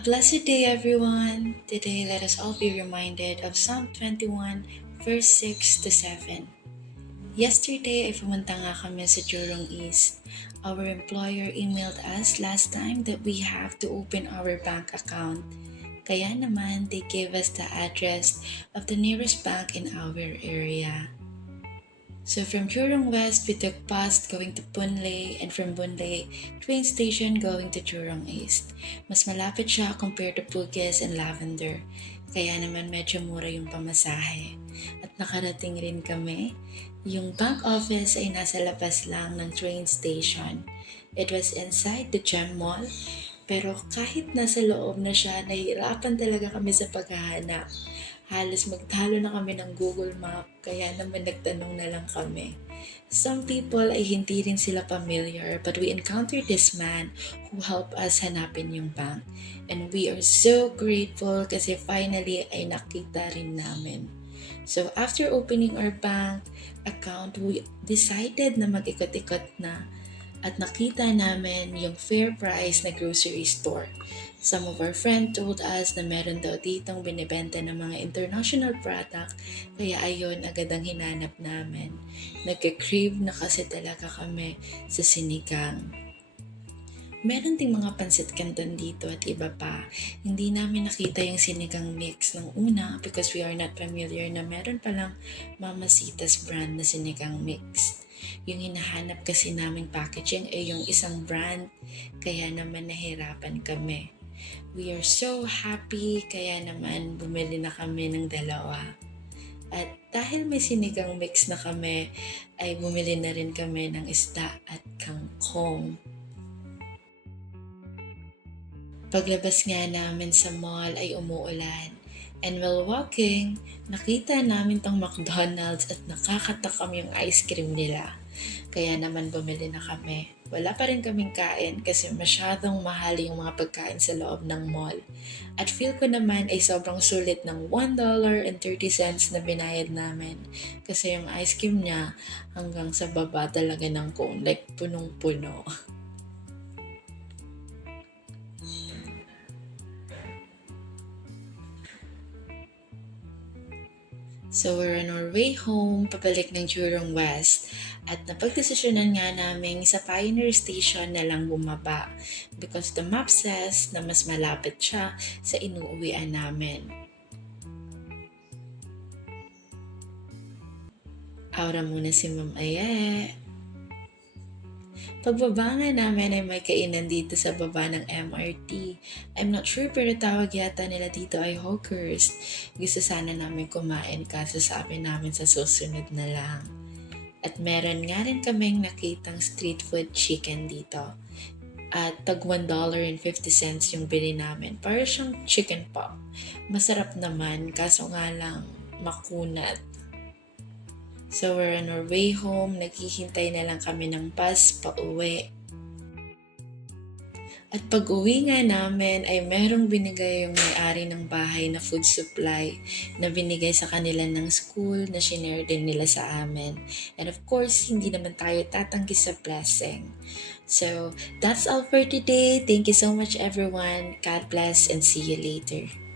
Blessed day, everyone! Today, let us all be reminded of Psalm 21, verse 6 to 7. Yesterday, ay pumunta nga kami sa Jurong East. Our employer emailed us last time that we have to open our bank account. Kaya naman, they gave us the address of the nearest bank in our area. So from Jurong West, we took bus going to Bunley, and from Bunley, train station going to Jurong East. Mas malapit siya compared to Puges and Lavender, kaya naman medyo mura yung pamasahe. At nakarating rin kami. Yung bank office ay nasa labas lang ng train station. It was inside the Gem Mall, pero kahit nasa loob na siya, nahihirapan talaga kami sa paghahanap. Halos magtalo na kami ng Google Map, kaya naman nagtanong na lang kami. Some people ay hindi rin sila familiar, but we encountered this man who helped us hanapin yung bank. And we are so grateful kasi finally ay nakita rin namin. So after opening our bank account, we decided na mag-ikot-ikot na at nakita namin yung fair price na grocery store. Some of our friends told us na meron daw ditong binibenta ng mga international product, kaya ayun agad ang hinanap namin. Nagka-crave na kasi talaga kami sa sinigang. Meron ding mga pansit canton dito at iba pa. Hindi namin nakita yung sinigang mix ng una because we are not familiar na meron palang Mamacita's brand na sinigang mix. Yung hinahanap kasi naming packaging ay yung isang brand, kaya naman nahirapan kami. We are so happy, kaya naman bumili na kami ng dalawa. At dahil may sinigang mix na kami, ay bumili na rin kami ng isda at kangkong. Paglabas nga namin sa mall ay umuulan. And while walking, nakita namin tong McDonald's at nakakatakam yung ice cream nila. Kaya naman bumili na kami. Wala pa rin kaming kain kasi masyadong mahal yung mga pagkain sa loob ng mall. At feel ko naman ay sobrang sulit ng $1.30 na binayad namin. Kasi yung ice cream niya hanggang sa baba talaga ng cone, like punong-puno. So we're on our way home, pabalik ng Jurong West. At napagdesisyonan nga namin sa Pioneer Station na lang bumaba because the map says na mas malapit siya sa inuuwian namin. Aura muna si Ma'am Aye. Pagbaba nga namin ay may kainan dito sa baba ng MRT. I'm not sure pero tawag yata nila dito ay hawkers. Gusto sana namin kumain kaso sabi namin sa susunod na lang. At meron nga rin kaming nakitang street food chicken dito. At tag $1.50 yung bili namin. Para siyang chicken pop. Masarap naman kaso nga lang makunat. So we're on our way home, naghihintay na lang kami ng bus pa uwi. At pag uwi nga namin ay merong binigay yung may-ari ng bahay na food supply na binigay sa kanila ng school na shinare din nila sa amin. And of course, hindi naman tayo tatanggi sa blessing. So that's all for today. Thank you so much everyone. God bless and see you later.